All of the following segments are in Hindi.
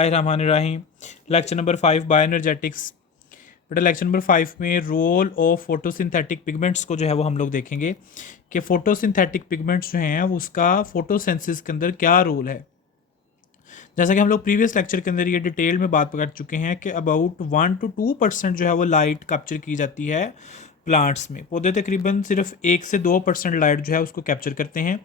बिस्मिल्लाहिर्रहमानिर्रहीम। Lecture number 5 bioenergetics. बेटा लेक्चर नंबर 5 में रोल ऑफ फोटोसिंथेटिक पिगमेंट्स को जो है वो हम लोग देखेंगे कि फोटोसिंथेटिक पिगमेंट्स जो हैं वो उसका फोटोसिंथेसिस के अंदर क्या रोल है। जैसा कि हम लोग प्रीवियस लेक्चर के अंदर ये डिटेल में बात कर चुके हैं कि अबाउट 1 to 2% जो है वो लाइट कैप्चर की जाती है प्लांट्स में। पौधे तकरीबन सिर्फ 1 से 2% लाइट जो है उसको कैप्चर करते हैं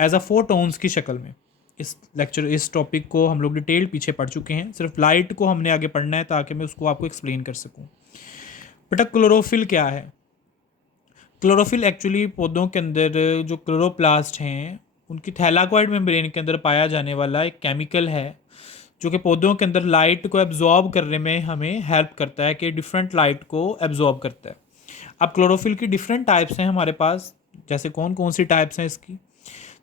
एज अ फोटोन्स की शक्ल में। इस टॉपिक को हम लोग डिटेल पीछे पढ़ चुके हैं, सिर्फ लाइट को हमने आगे पढ़ना है ताकि मैं उसको आपको एक्सप्लेन कर सकूं। बेटा क्लोरोफिल क्या है? क्लोरोफिल एक्चुअली पौधों के अंदर जो क्लोरोप्लास्ट हैं उनकी थैलाकोइड मेम्ब्रेन के अंदर पाया जाने वाला एक केमिकल है जो कि पौधों के अंदर लाइट को एब्जॉर्ब करने में हमें हेल्प करता है, कि डिफरेंट लाइट को एब्जॉर्ब करता है। अब क्लोरोफिल की डिफरेंट टाइप्स हैं हमारे पास। जैसे कौन कौन सी टाइप्स हैं इसकी?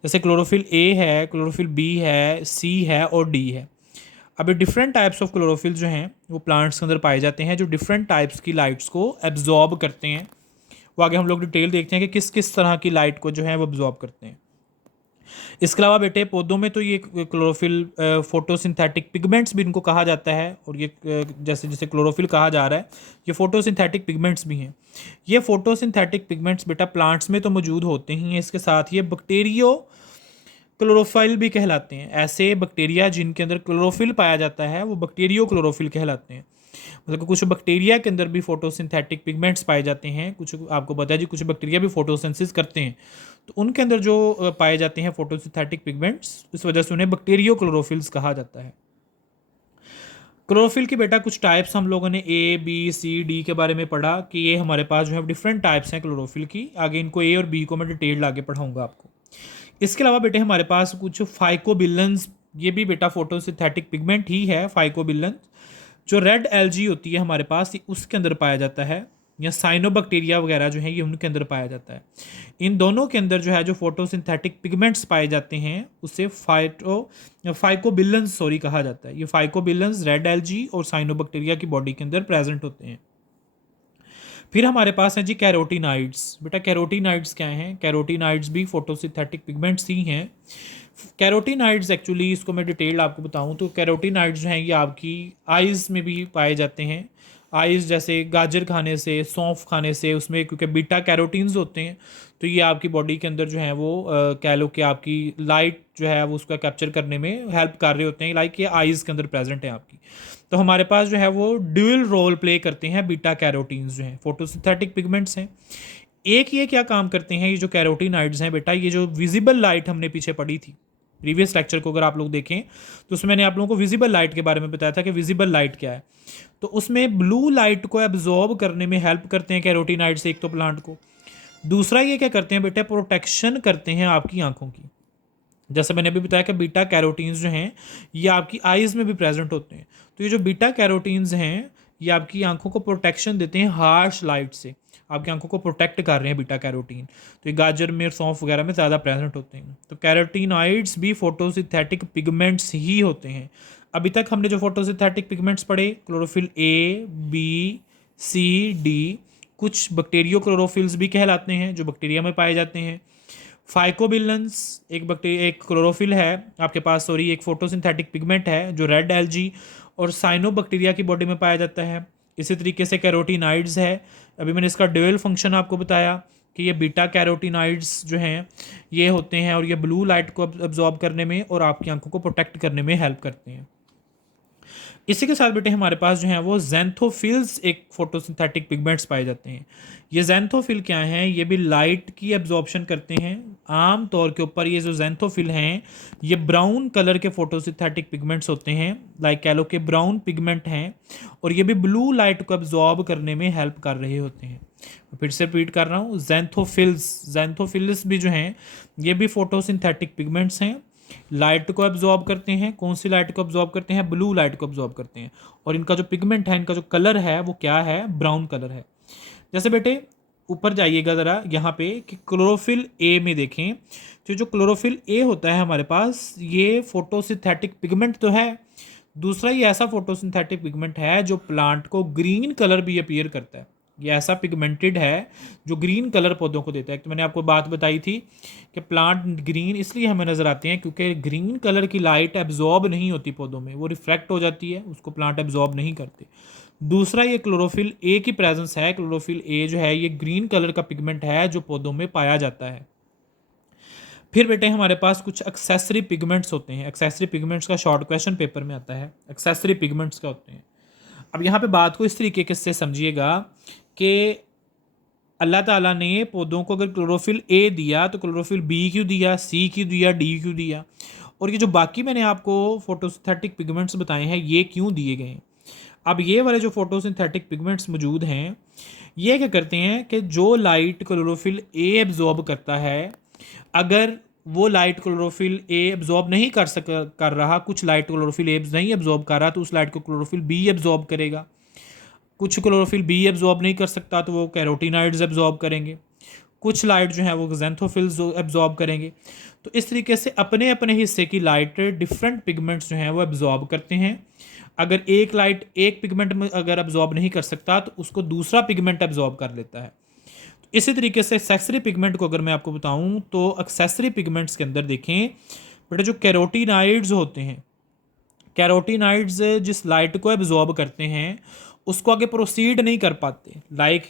जैसे क्लोरोफिल ए है, क्लोरोफिल बी है, सी है और डी है। अब ये डिफरेंट टाइप्स ऑफ क्लोरोफिल जो हैं वो प्लांट्स के अंदर पाए जाते हैं जो डिफरेंट टाइप्स की लाइट्स को एब्जॉर्ब करते हैं। वो आगे हम लोग डिटेल देखते हैं कि किस किस तरह की लाइट को जो है वो एब्जॉर्ब करते हैं। इसके अलावा बेटे पौधों में तो ये क्लोरोफिल फोटोसिंथेटिक पिगमेंट्स भी इनको कहा जाता है, और ये जैसे जैसे क्लोरोफिल कहा जा रहा है ये फोटोसिंथेटिक पिगमेंट्स भी हैं। ये फोटोसिंथेटिक पिगमेंट्स बेटा प्लांट्स में तो मौजूद होते ही हैं, इसके साथ ये बैक्टीरियो क्लोरोफाइल भी कहलाते हैं। ऐसे बैक्टीरिया जिनके अंदर क्लोरोफिल पाया जाता है वो बैक्टीरियो क्लोरोफिल कहलाते हैं। मतलब कि कुछ बैक्टीरिया के अंदर भी फोटोसिंथेटिक पिगमेंट्स पाए जाते हैं। कुछ आपको पता है जी, कुछ बैक्टीरिया भी फोटोसिंथेसिस करते हैं, तो उनके अंदर जो पाए जाते हैं फोटोसिंथेटिक पिगमेंट्स, इस वजह से उन्हें बैक्टीरियो क्लोरोफिल्स कहा जाता है। क्लोरोफिल की बेटा कुछ टाइप्स हम लोगों ने ए बी सी डी के बारे में पढ़ा कि ये हमारे पास जो है डिफरेंट टाइप्स हैं क्लोरोफिल की। आगे इनको ए और बी को मैं डिटेल आगे पढ़ाऊंगा आपको। इसके अलावा बेटे हमारे पास कुछ फाइकोबिलेंस, ये भी बेटा फोटोसिंथेटिक पिगमेंट ही है। फाइकोबिलेंस जो रेड एल्गी होती है हमारे पास, ये उसके अंदर पाया जाता है, या साइनोबैक्टीरिया वगैरह जो है ये उनके अंदर पाया जाता है। इन दोनों के अंदर जो है जो फोटोसिंथेटिक पिगमेंट्स पाए जाते हैं उसे फाइकोबिलेंस कहा जाता है। ये फाइकोबिलेंस रेड एल्गी और साइनोबैक्टीरिया की बॉडी के अंदर प्रेजेंट होते हैं। फिर हमारे पास हैं जी कैरोटीनाइड्स। बेटा कैरोटीनाइड्स क्या हैं? कैरोटीनाइड्स भी फोटोसिंथेटिक पिगमेंट्स ही हैं। कैरोटीनाइड्स एक्चुअली इसको मैं डिटेल आपको बताऊं तो कैरोटीनाइड्स जो हैं ये आपकी आइज़ में भी पाए जाते हैं। आइज़ जैसे गाजर खाने से, सौंफ खाने से, उसमें क्योंकि बीटा कैरोटीन्स होते हैं तो ये आपकी बॉडी के अंदर जो है वो कह लो कि आपकी लाइट जो है वो उसका कैप्चर करने में हेल्प कर रहे होते हैं। लाइक ये आइज़ के अंदर प्रेजेंट है आपकी। तो हमारे पास जो है वो ड्यूअल रोल प्ले करते हैं बीटा कैरोटीन्स जो हैं, फोटोसिंथेटिक पिगमेंट्स हैं। एक ये क्या काम करते हैं ये जो कैरोटीनाइड्स हैं बेटा, ये जो विजिबल लाइट हमने पीछे पढ़ी थी प्रीवियस लेक्चर को अगर आप लोग देखें तो उसमें मैंने आप लोगों को विजिबल लाइट के बारे में बताया था कि विजिबल लाइट क्या है। तो उसमें ब्लू लाइट को एब्जॉर्ब करने में हेल्प करते हैं कैरोटीनाइड्स एक तो प्लांट को। दूसरा ये क्या करते हैं बेटा, प्रोटेक्शन करते हैं आपकी आंखों की। जैसे मैंने अभी बताया कि बीटा कैरोटीन्स जो हैं ये आपकी आइज़ में भी प्रेजेंट होते हैं। तो ये जो बीटा कैरोटीन्स हैं ये आपकी आंखों को प्रोटेक्शन देते हैं हार्श लाइट से, आपकी आंखों को प्रोटेक्ट कर रहे हैं बीटा कैरोटीन। तो ये गाजर में, सौंफ वगैरह में ज़्यादा प्रेजेंट होते हैं। तो कैरोटीनॉइड्स भी फोटोसिंथेटिक पिगमेंट्स ही होते हैं। अभी तक हमने जो फोटोसिंथेटिक पिगमेंट्स पढ़े chlorophyll A B C D, कुछ बैक्टीरियो क्लोरोफिल्स भी कहलाते हैं जो बैक्टीरिया में पाए जाते हैं। फाइकोबिलेंस एक क्लोरोफिल है आपके पास, एक फोटोसिंथेटिक पिगमेंट है जो रेड एल्गी और साइनोबैक्टीरिया की बॉडी में पाया जाता है। इसी तरीके से कैरोटीनाइड्स है, अभी मैंने इसका ड्यूअल फंक्शन आपको बताया कि ये बीटा कैरोटीनाइड्स जो हैं ये होते हैं और ये ब्लू लाइट को अब्जॉर्ब करने में और आपकी आंखों को प्रोटेक्ट करने में हेल्प करते हैं। इसी के साथ बेटे हमारे पास जो है वो ज़ैंथोफिल्स एक फोटोसिंथेटिक पिगमेंट्स पाए जाते हैं। ये ज़ैंथोफिल क्या हैं? ये भी लाइट की एब्जॉर्प्शन करते हैं। आम तौर के ऊपर ये जो ज़ैंथोफिल हैं ये ब्राउन कलर के फोटोसिंथेटिक पिगमेंट्स होते हैं, लाइक कह लो कि ब्राउन पिगमेंट हैं, और ये भी ब्लू लाइट को एब्जॉर्ब करने में हेल्प कर रहे होते हैं। फिर से रिपीट कर रहा हूँ, ज़ैंथोफिल्स भी जो हैं ये भी फोटोसिंथेटिक पिगमेंट्स हैं। लाइट को एब्जॉर्ब करते हैं। कौन सी लाइट को एब्जॉर्ब करते हैं? ब्लू लाइट को एब्जॉर्ब करते हैं। और इनका जो पिगमेंट है, इनका जो कलर है वो क्या है? ब्राउन कलर है। जैसे बेटे ऊपर जाइएगा ज़रा यहाँ पे कि क्लोरोफिल ए में देखें तो जो क्लोरोफिल ए होता है हमारे पास ये फोटोसिंथेटिक पिगमेंट तो है, दूसरा ये ऐसा फोटोसिंथेटिक पिगमेंट है जो प्लांट को ग्रीन कलर भी अपीयर करता है। ये ऐसा पिगमेंटेड है जो ग्रीन कलर पौधों को देता है। तो मैंने आपको बात बताई थी कि प्लांट ग्रीन इसलिए हमें नज़र आते हैं क्योंकि ग्रीन कलर की लाइट एब्जॉर्ब नहीं होती पौधों में, वो रिफ्रैक्ट हो जाती है, उसको प्लांट एब्जॉर्ब नहीं करते। दूसरा ये क्लोरोफिल ए की प्रेजेंस है। क्लोरोफिल ए जो है ये ग्रीन कलर का पिगमेंट है जो पौधों में पाया जाता है। फिर बेटे हमारे पास कुछ एक्सेसरी पिगमेंट्स होते हैं। एक्सेसरी पिगमेंट्स का शॉर्ट क्वेश्चन पेपर में आता है, एक्सेसरी पिगमेंट्स क्या होते हैं। अब यहाँ पे बात को इस तरीके से समझिएगा कि अल्लाह ताला ने पौधों को अगर क्लोरोफिल ए दिया तो क्लोरोफिल बी क्यों दिया, सी क्यों दिया, डी क्यों दिया, और ये जो बाकी मैंने आपको फोटोसिंथेटिक पिगमेंट्स बताए हैं ये क्यों दिए गए हैं। अब ये वाले जो फोटोसिंथेटिक पिगमेंट्स मौजूद हैं ये क्या करते हैं कि जो लाइट क्लोरोफिल ए एब्जॉर्ब करता है, अगर वो लाइट क्लोरोफिल ए एब्जॉर्ब नहीं कर रहा, कुछ लाइट क्लोरोफिल ए नहीं एब्जॉर्ब कर रहा तो उस लाइट को क्लोरोफिल बी एब्जॉर्ब करेगा। कुछ क्लोरोफिल बी एब्जॉर्ब नहीं कर सकता तो वो कैरोटीनाइड्स एब्जॉर्ब करेंगे। कुछ लाइट जो है वो ज़ैंथोफिल्स एब्जॉर्ब करेंगे। तो इस तरीके से अपने अपने हिस्से की लाइट डिफरेंट पिगमेंट्स जो हैं वो एब्जॉर्ब करते हैं। अगर एक लाइट एक पिगमेंट में अगर एब्जॉर्ब नहीं कर सकता तो उसको दूसरा पिगमेंट एब्जॉर्ब कर लेता है। तो इसी तरीके से एक्सेसरी पिगमेंट को अगर मैं आपको बताऊं तो एक्सेसरी पिगमेंट्स के अंदर देखें बेटा जो कैरोटीनाइड्स होते हैं, कैरोटीनाइड्स जिस लाइट को एब्जॉर्ब करते हैं उसको आगे प्रोसीड नहीं कर पाते।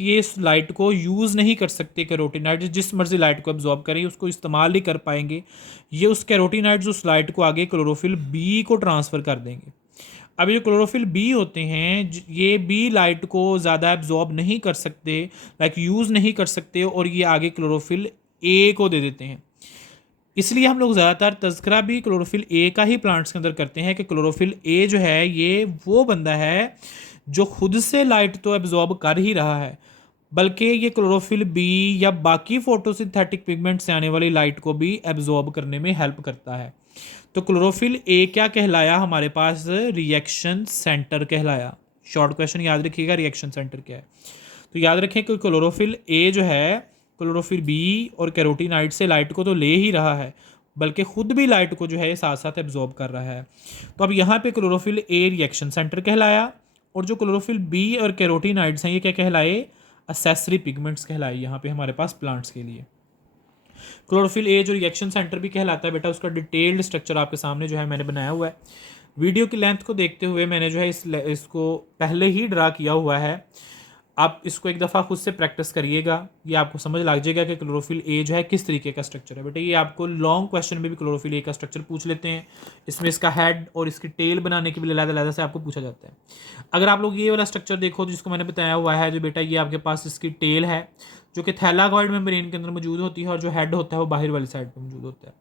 ये इस लाइट को यूज़ नहीं कर सकते। कैरोटीनाइड्स जिस मर्जी लाइट को एब्जॉर्ब करें उसको इस्तेमाल नहीं कर पाएंगे। ये उस कैरोटीनाइड्स उस लाइट को आगे क्लोरोफिल बी को ट्रांसफ़र कर देंगे। अब ये क्लोरोफिल बी होते हैं ये बी लाइट को ज़्यादा एब्जॉर्ब नहीं कर सकते, यूज़ नहीं कर सकते, और ये आगे क्लोरोफिल ए को दे देते हैं। इसलिए हम लोग ज़्यादातर तज़किरा भी क्लोरोफिल ए का ही प्लांट्स के अंदर करते हैं कि क्लोरोफिल ए जो है ये वो बंदा है जो खुद से लाइट तो एब्जॉर्ब कर ही रहा है, बल्कि ये क्लोरोफिल बी या बाकी फोटोसिंथेटिक पिगमेंट से आने वाली लाइट को भी एब्जॉर्ब करने में हेल्प करता है। तो क्लोरोफिल ए क्या कहलाया हमारे पास, रिएक्शन सेंटर कहलाया। शॉर्ट क्वेश्चन याद रखिएगा रिएक्शन सेंटर क्या है। तो याद रखें कि क्लोरोफिल ए जो है क्लोरोफिल बी और कैरोटीनाइड से लाइट को तो ले ही रहा है, बल्कि खुद भी लाइट को जो है साथ साथ एब्जॉर्ब कर रहा है। तो अब यहाँ पे क्लोरोफिल ए रिएक्शन सेंटर कहलाया, और जो क्लोरोफिल बी और कैरोटीनाइड्स हैं ये क्या कहलाए, एक्सेसरी पिगमेंट्स कहलाए यहाँ पे हमारे पास प्लांट्स के लिए। क्लोरोफिल ए जो रिएक्शन सेंटर भी कहलाता है बेटा, उसका डिटेल्ड स्ट्रक्चर आपके सामने जो है मैंने बनाया हुआ है। वीडियो की लेंथ को देखते हुए मैंने जो है इसको पहले ही ड्रा किया हुआ है। आप इसको एक दफ़ा खुद से प्रैक्टिस करिएगा, ये आपको समझ लग जाएगा कि क्लोरोफिल ए जो है किस तरीके का स्ट्रक्चर है। बेटा ये आपको लॉन्ग क्वेश्चन में भी क्लोरोफिल ए का स्ट्रक्चर पूछ लेते हैं, इसमें इसका हेड और इसकी टेल बनाने के लिए अलग-अलग से आपको पूछा जाता है। अगर आप लोग ये वाला स्ट्रक्चर देखो तो जिसको मैंने बताया हुआ है जो बेटा, ये आपके पास इसकी टेल है जो कि थैलाकॉइड मेम्ब्रेन के अंदर मौजूद होती है, और जो हेड होता है वो बाहर वाली साइड पर मौजूद होता है।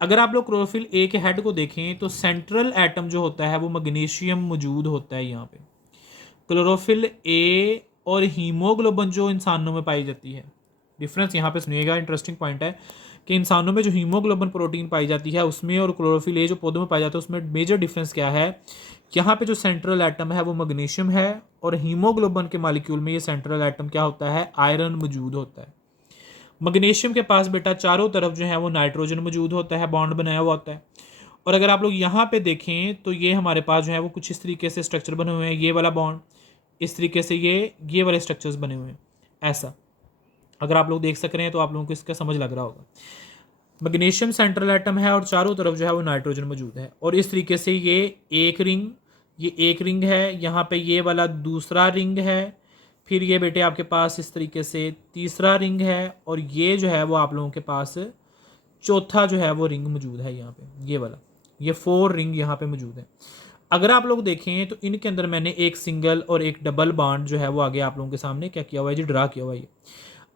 अगर आप लोग क्लोरोफिल ए के हेड को देखें तो सेंट्रल एटम जो होता है वो मैग्नीशियम मौजूद होता है यहाँ पे। क्लोरोफिल ए और हीमोग्लोबिन जो इंसानों में पाई जाती है, डिफरेंस यहाँ पे सुनिएगा, इंटरेस्टिंग पॉइंट है कि इंसानों में जो हीमोग्लोबिन प्रोटीन पाई जाती है उसमें और क्लोरोफिल ए जो पौधों में पाया जाता है उसमें मेजर डिफरेंस क्या है। यहाँ पे जो सेंट्रल एटम है वो मैग्नीशियम है, और हीमोग्लोबिन के मालिक्यूल में ये सेंट्रल एटम क्या होता है, आयरन मौजूद होता है। मैग्नीशियम के पास बेटा चारों तरफ जो है वो नाइट्रोजन मौजूद होता है, बॉन्ड बनाया हुआ होता है। और अगर आप लोग यहाँ पे देखें तो ये हमारे पास जो है वो कुछ इस तरीके से स्ट्रक्चर बने हुए हैं, ये वाला बॉन्ड इस तरीके से ये वाले स्ट्रक्चर्स बने हुए हैं ऐसा। अगर आप लोग देख सक रहे हैं तो आप लोगों को इसका समझ लग रहा होगा। मैग्नीशियम सेंट्रल एटम है और चारों तरफ जो है वो नाइट्रोजन मौजूद है, और इस तरीके से ये एक रिंग है, यहाँ पे ये वाला दूसरा रिंग है, फिर ये बेटे आपके पास इस तरीके से तीसरा रिंग है, और ये जो है वो आप लोगों के पास चौथा जो है वो रिंग मौजूद है यहाँ पे, ये वाला, ये 4 रिंग यहाँ पे मौजूद है। अगर आप लोग देखें तो इनके अंदर मैंने एक सिंगल और एक डबल बॉन्ड जो है वो आगे आप लोगों के सामने क्या किया हुआ है जी, ड्रा किया हुआ है।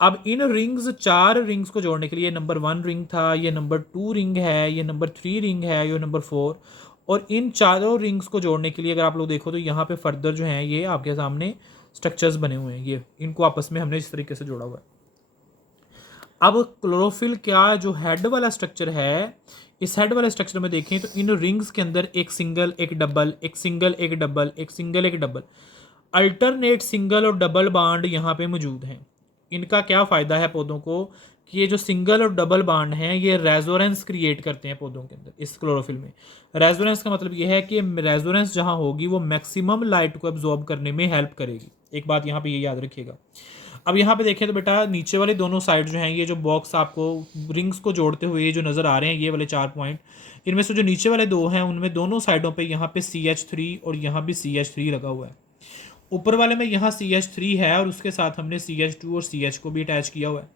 अब इन रिंग्स 4 रिंग्स को जोड़ने के लिए नंबर 1 रिंग था, ये नंबर 2 रिंग है, ये नंबर 3 रिंग है, ये नंबर 4, और इन चारों रिंग्स को जोड़ने के लिए अगर आप लोग देखो तो यहाँ पे फर्दर जो है ये आपके सामने स्ट्रक्चर्स बने हुए हैं, ये इनको आपस में हमने इस तरीके से जोड़ा हुआ है। अब क्लोरोफिल क्या जो हेड वाला स्ट्रक्चर है, इस हेड वाले स्ट्रक्चर में देखें तो इन रिंग्स के अंदर एक सिंगल एक डबल, एक सिंगल एक डबल, एक सिंगल एक डबल, अल्टरनेट सिंगल और डबल बॉन्ड यहाँ पे मौजूद हैं। इनका क्या फ़ायदा है पौधों को कि ये जो सिंगल और डबल बॉन्ड हैं ये रेजोनेंस क्रिएट करते हैं पौधों के अंदर। इस क्लोरोफिल में रेजोनेंस का मतलब ये है कि रेजोनेंस जहाँ होगी वो मैक्सिमम लाइट को एब्जॉर्ब करने में हेल्प करेगी। एक बात यहाँ पे ये याद रखिएगा। अब यहाँ पे देखें तो बेटा नीचे वाले दोनों साइड जो हैं, ये जो बॉक्स आपको रिंग्स को जोड़ते हुए ये जो नज़र आ रहे हैं, ये वाले 4 पॉइंट, इनमें से जो नीचे वाले 2 हैं उनमें दोनों साइडों पे यहाँ पे CH3 और यहाँ भी CH3 लगा हुआ है। ऊपर वाले में यहाँ CH3 है और उसके साथ हमने CH2 और CH को भी अटैच किया हुआ है।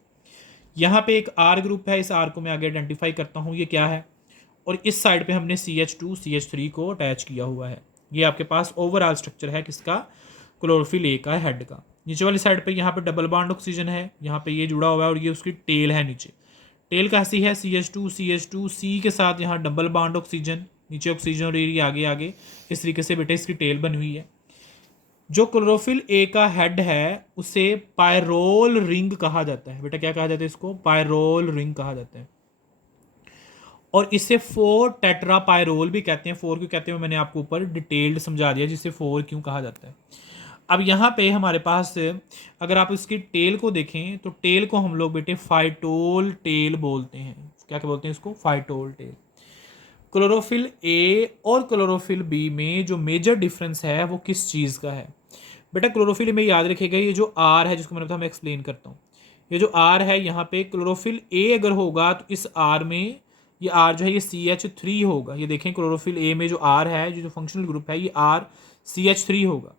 यहाँ पे एक R ग्रुप है, इस R को मैं आगे आइडेंटिफाई करता हूँ ये क्या है, और इस साइड पे हमने CH2 CH3 को अटैच किया हुआ है। ये आपके पास ओवरऑल स्ट्रक्चर है किसका, क्लोरोफिल ए का, हेड का। नीचे वाली साइड पे यहाँ पे डबल बॉन्ड ऑक्सीजन है, यहाँ पे ये जुड़ा हुआ है और ये उसकी टेल है नीचे। टेल कैसी है, CH2 C के साथ यहाँ डबल बॉन्ड ऑक्सीजन, नीचे ऑक्सीजन और ये आगे आगे, इस तरीके से बेटा इसकी टेल बनी हुई है। जो क्लोरोफिल ए का हेड है उसे पायरोल रिंग कहा जाता है। बेटा क्या कहा जाता है इसको, पायरोल रिंग कहा जाता है। और इसे 4 टेट्रापायरोल भी कहते हैं। 4 क्यों कहते हैं मैंने आपको ऊपर डिटेल्ड समझा दिया, जिसे 4 क्यों कहा जाता है। अब यहाँ पे हमारे पास अगर आप इसकी टेल को देखें तो टेल को हम लोग बेटे फाइटोल टेल बोलते हैं। क्या क्या बोलते हैं इसको, फाइटोल टेल। क्लोरोफिल ए और क्लोरोफिल बी में जो मेजर डिफरेंस है वो किस चीज़ का है। बेटा क्लोरोफिल में याद रखिएगा ये जो आर है जिसको मैंने बताया, मैं एक्सप्लेन करता हूँ। ये जो आर है यहाँ पे क्लोरोफिल ए अगर होगा तो इस आर में ये आर जो है ये CH3 होगा। ये देखें क्लोरोफिल ए में जो आर है, जो फंक्शनल ग्रुप है, ये आर CH3 होगा।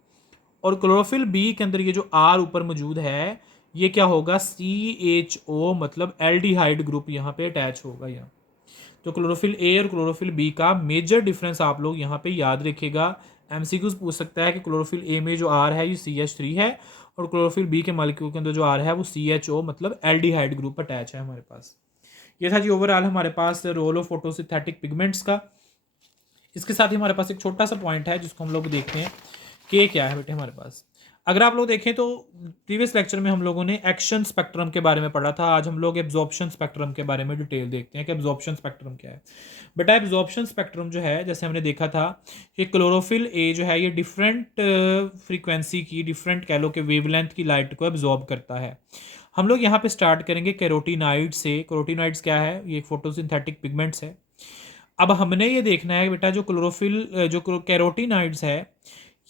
और क्लोरोफिल बी के अंदर ये जो आर ऊपर मौजूद है ये क्या होगा, CHO, मतलब एल्डिहाइड ग्रुप यहाँ पे अटैच होगा। यहाँ तो क्लोरोफिल ए और क्लोरोफिल बी का मेजर डिफरेंस आप लोग यहाँ पे याद रखिएगा। MCQs पूछ सकता है कि क्लोरोफिल ए में जो आर है ये CH3 है और क्लोरोफिल बी के मॉलिक्यूल के अंदर जो आर है वो CHO, मतलब एल्डिहाइड ग्रुप अटैच है हमारे पास। ये था जी ओवरऑल हमारे पास रोल ऑफ फोटोसिंथेटिक पिगमेंट्स का। इसके साथ ही हमारे पास एक छोटा सा पॉइंट है जिसको हम लोग देखते हैं कि क्या है बेटे हमारे पास। अगर आप लोग देखें तो प्रीवियस लेक्चर में हम लोगों ने एक्शन स्पेक्ट्रम के बारे में पढ़ा था। आज हम लोग एब्जॉर्प्शन स्पेक्ट्रम के बारे में डिटेल देखते हैं कि एब्जॉर्प्शन स्पेक्ट्रम क्या है। बेटा एब्जॉर्प्शन स्पेक्ट्रम जो है, जैसे हमने देखा था कि क्लोरोफिल ए जो है ये डिफरेंट फ्रीक्वेंसी की, डिफरेंट कह लो कि वेवलेंथ की लाइट को एब्जॉर्ब करता है। हम लोग यहाँ पे स्टार्ट करेंगे कैरोटीनाइड से। कैरोटीनाइड्स क्या है, ये एक फोटोसिंथेटिक पिगमेंट्स है। अब हमने ये देखना है बेटा जो क्लोरोफिल जो कैरोटीनाइड्स है,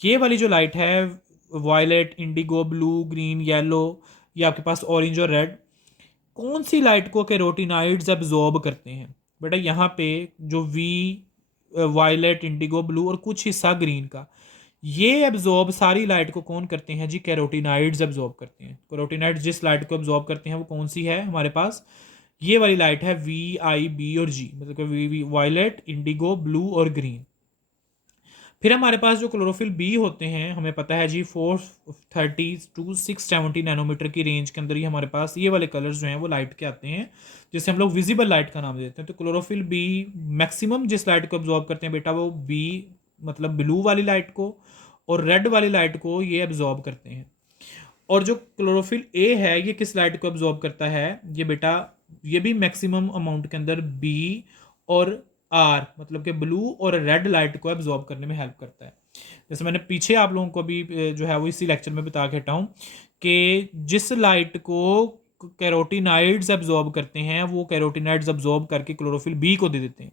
ये वाली जो लाइट है violet, indigo, blue, green, yellow, ये आपके पास ऑरेंज और रेड, कौन सी लाइट को कैरोटीनाइड्स एब्जॉर्ब करते हैं। बेटा यहाँ पे जो वी, वायलेट, इंडिगो, ब्लू और कुछ हिस्सा ग्रीन का, ये एब्जॉर्ब सारी लाइट को कौन करते हैं जी, कैरोटीनाइड्स एब्जॉर्ब करते हैं। कैरोटीनाइड्स जिस लाइट को एब्जॉर्ब करते हैं वो कौन सी है हमारे पास, ये वाली लाइट है VI, B और G, मतलब वी वायलेट, इंडिगो, ब्लू और ग्रीन। फिर हमारे पास जो क्लोरोफिल बी होते हैं, हमें पता है जी 430 to 670 नैनोमीटर की रेंज के अंदर ही हमारे पास ये वाले कलर्स जो हैं वो लाइट के आते हैं, जिसे हम लोग विजिबल लाइट का नाम देते हैं। तो क्लोरोफिल बी मैक्सिमम जिस लाइट को एब्जॉर्ब करते हैं बेटा वो बी, मतलब ब्लू वाली लाइट को और रेड वाली लाइट को ये एब्जॉर्ब करते हैं। और जो क्लोरोफिल ए है ये किस लाइट को एब्जॉर्ब करता है, ये बेटा ये भी मैक्सिमम अमाउंट के अंदर बी और आर, मतलब कि ब्लू और रेड लाइट को एब्जॉर्ब करने में हेल्प करता है। जैसे मैंने पीछे आप लोगों को भी जो है वो इसी लेक्चर में बता के हटा हूँ कि जिस लाइट को कैरोटीनाइड्स एब्जॉर्ब करते हैं वो कैरोटीनाइड्स एब्जॉर्ब करके क्लोरोफिल बी को दे देते हैं।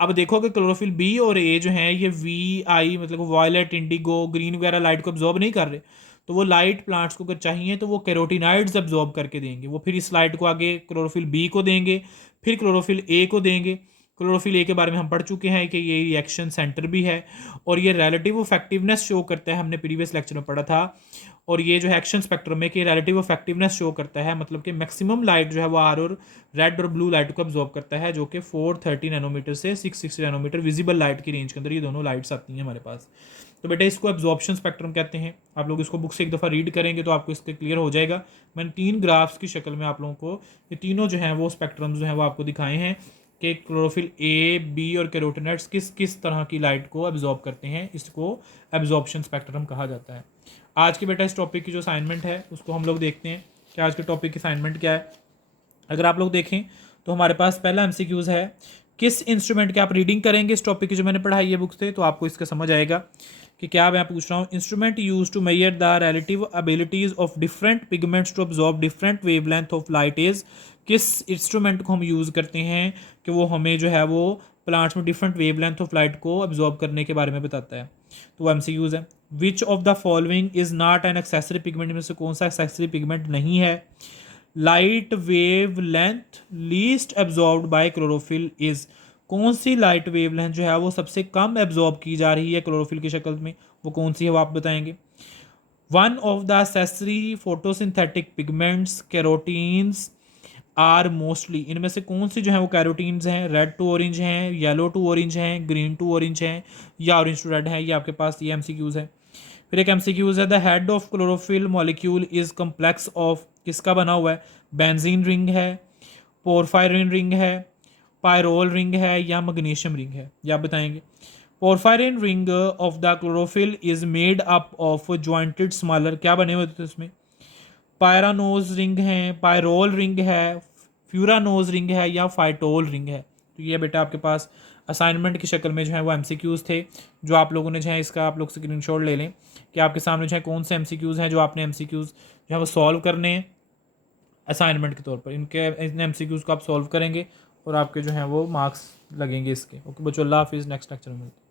अब देखो कि क्लोरोफिल बी और ए जो है ये VI, मतलब वायलेट, इंडिगो, ग्रीन वगैरह लाइट को एब्जॉर्ब नहीं कर रहे, तो वो लाइट प्लांट्स को अगर चाहिए तो वो कैरोटीनाइड्स एब्जॉर्ब करके देंगे। वो फिर इस लाइट को आगे क्लोरोफिल बी को देंगे, फिर क्लोरोफिल ए को देंगे। क्लोरोफिल ए के बारे में हम पढ़ चुके हैं कि ये रिएक्शन सेंटर भी है और ये रिलेटिव इफेक्टिवनेस शो करता है, हमने प्रीवियस लेक्चर में पढ़ा था। और ये जो है एक्शन स्पेक्ट्रम में कि रिलेटिव इफेक्टिवनेस शो करता है, मतलब कि मैक्सिमम लाइट जो है वो आर और रेड और ब्लू लाइट को एब्जॉर्ब करता है, जो कि 430 नैनोमीटर से 660 नैनोमीटर विजिबल लाइट की रेंज के अंदर ये दोनों लाइट्स आती हैं हमारे पास। तो बेटा इसको एब्जॉर्प्शन स्पेक्ट्रम कहते हैं। आप लोग इसको बुक से एक दफ़ा रीड करेंगे तो आपको इसके क्लियर हो जाएगा। मैंने 3 ग्राफ्स की शक्ल में आप लोगों को ये तीनों जो हैं वो स्पेक्ट्रम्स जो हैं वो आपको दिखाए हैं कि क्लोरोफिल ए, बी और कैरोटीनाइड्स किस किस तरह की लाइट को एब्जॉर्ब करते हैं। इसको एब्जॉर्प्शन स्पेक्ट्रम कहा जाता है। आज की बेटा इस टॉपिक की जो असाइनमेंट है उसको हम लोग देखते हैं कि आज के टॉपिक की असाइनमेंट क्या है। अगर आप लोग देखें तो हमारे पास पहला MCQs है, किस इंस्ट्रूमेंट की आप रीडिंग करेंगे इस टॉपिक की जो मैंने पढ़ाई है बुक से, तो आपको इसका समझ आएगा कि क्या मैं पूछ रहा हूँ। Instrument use to measure the relative abilities of different pigments to absorb different wavelength of light is, किस इंस्ट्रूमेंट को हम यूज़ करते हैं कि वो हमें जो है वो प्लांट्स में डिफरेंट वेवलेंथ ऑफ लाइट को अब्जॉर्ब करने के बारे में बताता है। तो वो MCQs है। Which of the following is not an accessory pigment, में से कौन सा एक्सेसरी पिगमेंट नहीं है। Light wave length least absorbed bye chlorophyll is, कौन सी लाइट वेव लेंथ जो है वो सबसे कम एब्जॉर्ब की जा रही है क्लोरोफिल की शक्ल में, वो कौन सी है वो आप बताएंगे। One of the accessory photosynthetic pigments carotenes are mostly, इनमें से कौन सी जो है वो कैरोटीन्स हैं, रेड टू ऑरेंज हैं, येलो टू ऑरेंज हैं, ग्रीन टू ऑरेंज हैं, या ऑरेंज टू रेड है। ये आपके पास ये एमसीक्यूज है। फिर एक एमसीक्यूज है, the head of chlorophyll molecule is complex of, किसका बना हुआ है, बेंजीन रिंग है, पोरफायरिन रिंग है, पायरोल रिंग है, या मैग्नीशियम रिंग है, ये आप बताएंगे। Porphyrin ring of the chlorophyll is made up of jointed smaller, क्या बने हुए थे उसमें, पायरानोज रिंग है, पायरोल रिंग है, फ्यूरानोज रिंग है, या फाइटोल रिंग है। तो ये बेटा आपके पास असाइनमेंट की शक्ल में जो है वो एमसीक्यूज़ थे, जो आप लोगों ने जो है इसका आप लोग स्क्रीनशॉट ले लें कि आपके सामने जो है कौन से एमसीक्यूज़ हैं जो आपने एमसीक्यूज़ जो है वो सॉल्व करने हैं असाइनमेंट के तौर पर। इन एमसीक्यूज़ को आप सॉल्व करेंगे और आपके जो हैं वो मार्क्स लगेंगे इसके। ओके बच्चों, अल्लाह हाफिज़, नेक्स्ट लेक्चर में मिलते हैं।